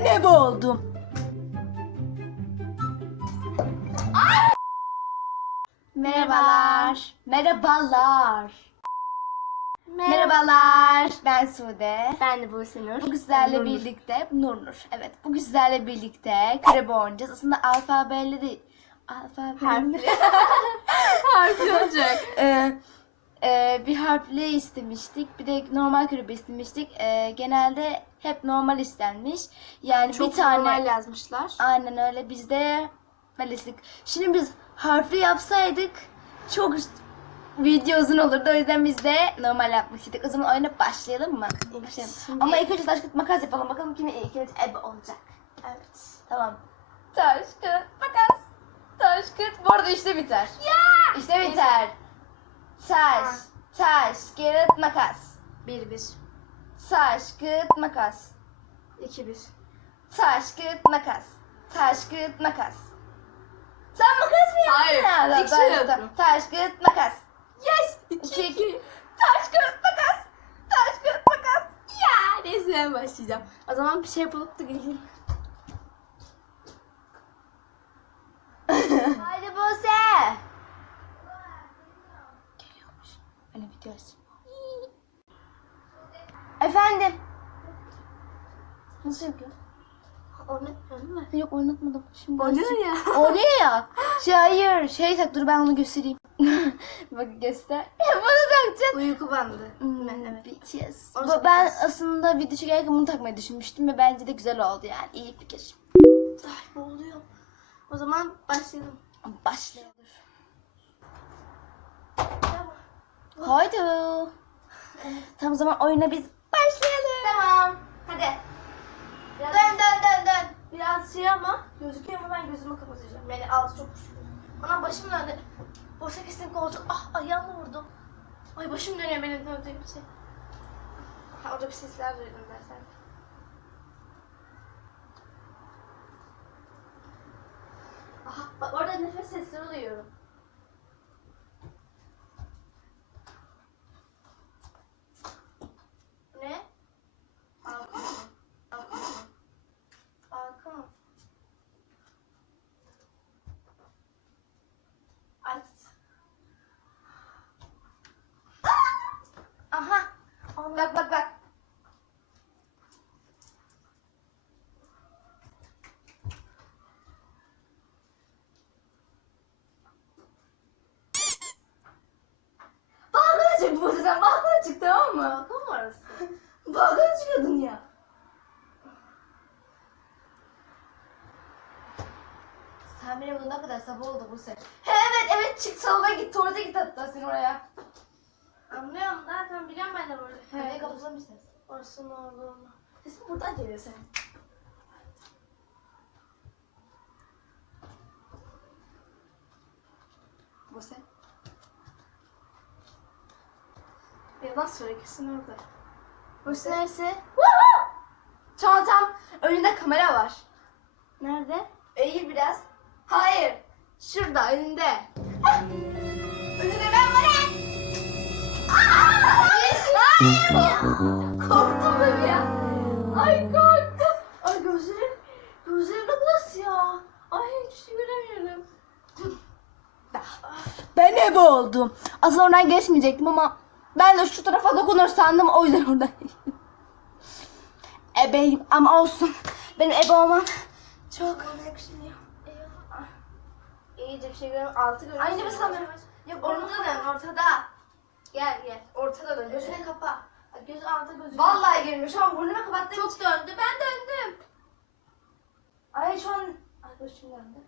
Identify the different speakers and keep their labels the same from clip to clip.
Speaker 1: Ben ebe oldum. Merhabalar. Merhabalar. Merhabalar. Ben Sude.
Speaker 2: Ben de Buse Nur.
Speaker 1: Bu güzlerle
Speaker 2: Nur
Speaker 1: birlikte Nur Nur. Evet. Bu güzlerle birlikte krebe oynayacağız. Aslında alfabeyle değil. Alfabeyle.
Speaker 2: Harfli. Harfli olacak.
Speaker 1: Ee, e, bir harfli istemiştik. Bir de normal krebe istemiştik. Ee, genelde hep normal istenmiş. Yani
Speaker 2: Çok
Speaker 1: bir tane
Speaker 2: normal yazmışlar.
Speaker 1: Aynen öyle. Biz de maalesef. Şimdi biz harfli yapsaydık çok video uzun olurdu. O yüzden biz de normal yapmıştık. O zaman oyuna başlayalım mı? Başlayalım.
Speaker 2: Şimdi-
Speaker 1: Ama ilk önce taş kağıt makas yapalım. Bakalım kimin ilk önce ebe olacak.
Speaker 2: Evet.
Speaker 1: Tamam. Taş kağıt makas. Taş kağıt. Bu arada işte biter. Ya! İşte biter. Taş, taş, kağıt, makas.
Speaker 2: 1 1
Speaker 1: Taş, kağıt, makas.
Speaker 2: 2 1
Speaker 1: Taş, kağıt, makas. Taş, kağıt, makas. Sen makas mı yaptın?
Speaker 2: Hayır,
Speaker 1: Ha, tamam,
Speaker 2: ilk
Speaker 1: tamam,
Speaker 2: şey yaptım.
Speaker 1: Taş, kağıt, makas.
Speaker 2: Yes!
Speaker 1: İki, iki. Taş, kağıt, makas. Taş, kağıt, makas.
Speaker 2: Ya! Neyse ben başlayacağım. O zaman bir şey bulup da geleyim.
Speaker 1: Haydi Buse. Geliyormuş. Hani video aç. Efendim. Nasıl yapıyor?
Speaker 2: Oynatmıyorum mu?
Speaker 1: Yok oynatmadım. Şimdi
Speaker 2: Oynuyor ya.
Speaker 1: Oraya ya. Şey hayır. Şey tak dur ben onu göstereyim. Bak göster. Bunu takacağız.
Speaker 2: Uyku bandı.
Speaker 1: Hmm,
Speaker 2: evet.
Speaker 1: BTS.
Speaker 2: Onu
Speaker 1: Bu- ben
Speaker 2: takacağız.
Speaker 1: aslında video çekerken bunu takmayı düşünmüştüm ve bence de güzel oldu yani. iyi fikir.
Speaker 2: Ay boğuluyorum. O zaman başlayalım.
Speaker 1: Başlayalım.
Speaker 2: Tamam.
Speaker 1: Haydi. Tamam o zaman oyuna biz başlayalım.
Speaker 2: Tamam. Hadi. Biraz,
Speaker 1: Dön dön dön dön.
Speaker 2: Şey ama gözüküyor ama ben gözümü kapatacağım. Yani altı çok küçük. Ana başım döndü. Boşa kesin koltuk. Ah ayağımı vurdum. Ay başım dönüyor benim döndüğüm şey. Ha, orada bir sesler duydum zaten. Aha bak orada nefes sesleri duyuyorum. Ne? Balkon. Balkon. Balkon. Aç. Aha. Bak bak bak.
Speaker 1: Balkona çık bu sen balkona çık tamam mı?
Speaker 2: Balkon mu orası?
Speaker 1: Balkona çıkıyordun ya. Sen beni bu ne kadar sabah oldu bu sen. He evet evet çık salona git tuvalete git hatta sen oraya.
Speaker 2: Anlıyorum zaten biliyorum ben de burada.
Speaker 1: He kapıda mısın?
Speaker 2: Orası ne olduğunu.
Speaker 1: Sesin buradan geliyor senin. Bu sen.
Speaker 2: Yalan söyle kesin orada.
Speaker 1: Burası neresi? Çantam. Önünde kamera var.
Speaker 2: Nerede?
Speaker 1: Eğil biraz. Hayır. Şurada önünde Korktum ya. Ay korktum.
Speaker 2: Ay gözlerim, gözlerim kadar siyah. Ay şey göremiyorum.
Speaker 1: Ben ebe oldum. Aslında oradan geçmeyecektim ama ben de şu tarafa dokunur sandım o yüzden oradan Ebeyim ama olsun. Benim ebe olmam çok.
Speaker 2: İyice bir şey görüyorum. Altı görüyorum.
Speaker 1: Ay, nefes alamıyorum.
Speaker 2: Yok ortada dön ortada. Gel gel. Ortada dön. Gözüne kapa. Göz altı gözü.
Speaker 1: Vallahi girmiş. Şu an burnumu kapattım.
Speaker 2: çok döndü. Ben döndüm.
Speaker 1: Ay şu an... Ay başım döndü.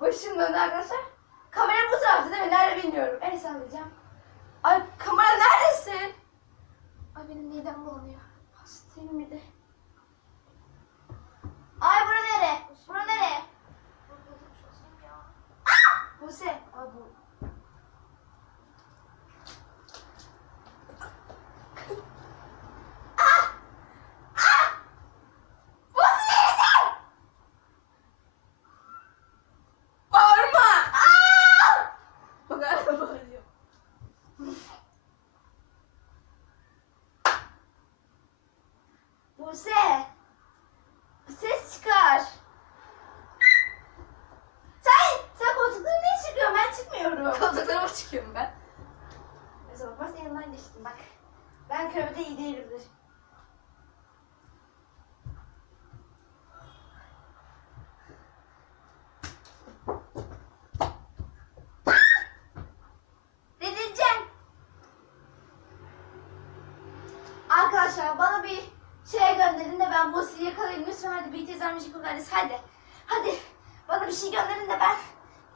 Speaker 1: Başım döndü arkadaşlar. Kamera bu tarafta değil mi? Nerede bilmiyorum. El sallayacağım. Ay kamera neredesin?
Speaker 2: Ay benim midem bulanıyor.
Speaker 1: Hastayım bir de. Ay bura nere? Bura nere? Buse. Ay bu. Ah! Ah! Buse neresi? Bağırma. Ah!
Speaker 2: Bak hala bağırıyor.
Speaker 1: Buse.
Speaker 2: Çıkıyorum ben. Ben senin yanından geçtim bak. Ben köprüde iyi değilimdir. Arkadaşlar bana bir şey gönderin de ben Buse'yi yakalayayım. Lütfen bir tezem müzik. Hadi. Hadi. Bana bir şey gönderin de ben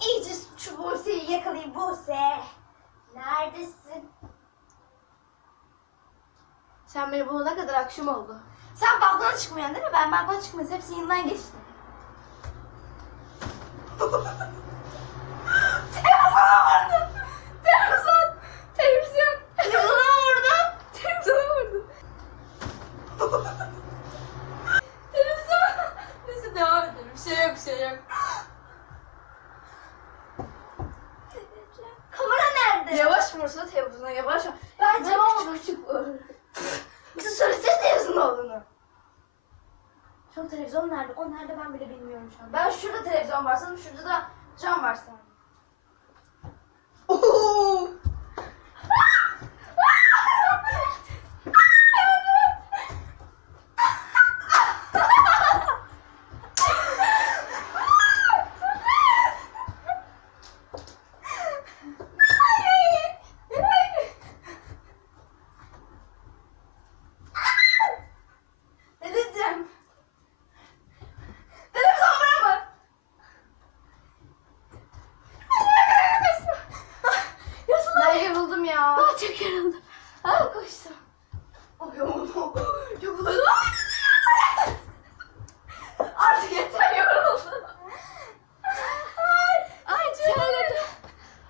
Speaker 2: iyice şu Buse'yi yakalayayım. Buse. Neredesin? Sen beni bulana kadar akşam oldu. Sen balkona çıkmıyorsun değil mi? Ben balkona çıkmıyorsam hepsinin yanından geçtim. Televizyona vurdum. Televizyon. Televizyon. Televizyona vurdum. Televizyona vurdum. Televizyon. Neyse devam edelim. Bir şey yok, bir şey yok. Kamera vursa televizyona yavaş. Ben cama küçük vur. Bize söylesene televizyonun olduğunu. Şu an televizyon nerede? O nerede ben bile bilmiyorum şu an. Ben şurada televizyon var sanırım, şurada da cam var sanırım. Oo! Ne diyeceğim? Televizyon bura mı? Ben yoruldum ya. Aa, çok yoruldum. Aa, koştum. Ay yoruldum. Yoruldum. Artık yeter yoruldum. Ay, ay çok yoruldum.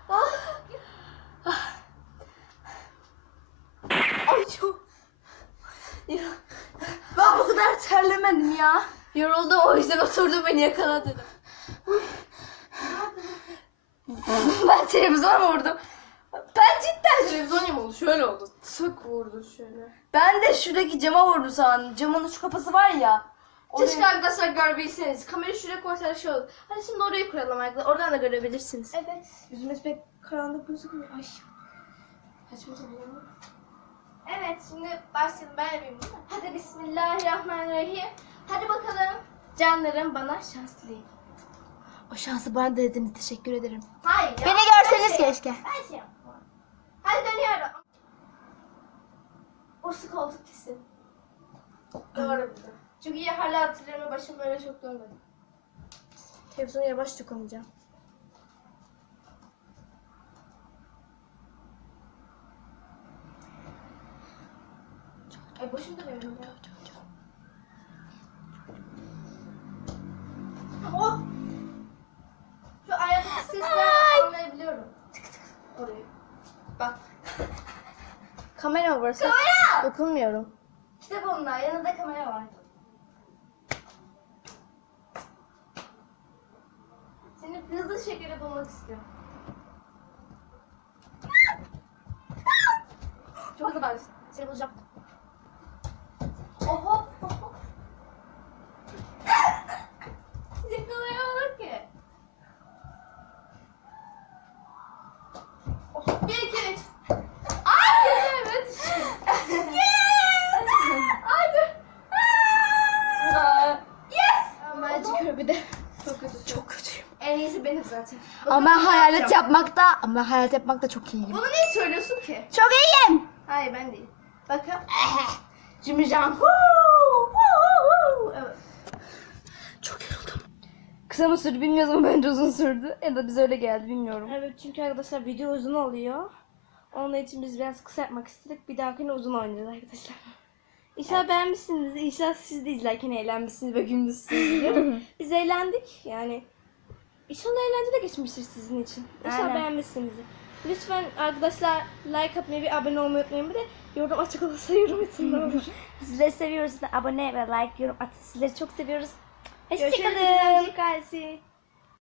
Speaker 2: Ah. Ay çok. Ya. Ben bu kadar terlemedim ya. Yoruldum o yüzden oturdum beni yakala dedim. ben televizyona mı vurdum? Ben cidden televizyon oldu. Şöyle oldu. Tık vurdu şöyle.
Speaker 1: Ben de şuradaki cama vurdu sandım. Camın şu kapısı var ya.
Speaker 2: Keşke arkadaşlar görebilseniz. Kamerayı şuraya koysalar şey olur. Hadi şimdi orayı kuralım arkadaşlar. Oradan da görebilirsiniz.
Speaker 1: Evet.
Speaker 2: Yüzümüz pek karanlık gözükmüyor. Ay. Saçma sapan. Evet şimdi başlayalım. Ben yapayım değil mi? Hadi bismillahirrahmanirrahim. Hadi bakalım. Canlarım bana şans dileyin.
Speaker 1: O şansı bana da dediğiniz teşekkür ederim.
Speaker 2: Hayır ya.
Speaker 1: Beni görseniz
Speaker 2: Ben şey-
Speaker 1: keşke.
Speaker 2: Ben şey yapmam. Hadi dönüyorum. Burası koltuk kesin. Doğru bildim. Çünkü ya hala hatırlıyorum ve başım böyle çok dönmedi. Televizyonu yavaş dokunacağım. Ay başım dönüyor ya. Oh! Şu ayaktaki sesleri anlayabiliyorum. Tık tık. Orayı. Bak. Kamera mı burası? Kamera! Dokunmuyorum. Kitap onlar. Yanında kamera var. Seni hızlı şekilde bulmak istiyorum. Çok hızlı bak. Seni bulacağım. Oho. oho. Yakalayamadım ki. Oh, bir iki üç. Ay evet. yes. Ay dur. Aa, Yes. Bence körbüde. Çok kötü. Çok kötüyüm. En iyisi benim zaten.
Speaker 1: Ama ben hayalet yapmakta, ama ben hayalet yapmakta çok iyiyim.
Speaker 2: Bunu niye söylüyorsun ki?
Speaker 1: Çok iyiyim.
Speaker 2: Hayır ben değil. Bakın. Cimrican. Evet.
Speaker 1: Çok yoruldum. Kısa mı sürdü bilmiyoruz ama bence uzun sürdü. Ya da bize öyle geldi bilmiyorum.
Speaker 2: Evet çünkü arkadaşlar video uzun oluyor. Onun için biz biraz kısa yapmak istedik. Bir dahakine uzun oynayacağız arkadaşlar. İnşallah beğenmişsiniz. İnşallah siz de izlerken eğlenmişsiniz ve gündüzsünüz. biz eğlendik yani. İnşallah eğlenceli geçmiştir sizin için. İnşallah
Speaker 1: Aynen.
Speaker 2: beğenmişsinizdir. Lütfen arkadaşlar like atmayı ve abone olmayı unutmayın. Bir de yorum açık olursa yorum atın ne olur.
Speaker 1: Sizleri seviyoruz. Abone ve like, yorum atın. Sizleri çok seviyoruz.
Speaker 2: Görüşürüz.
Speaker 1: Hoşçakalın.
Speaker 2: Hoşçakalın.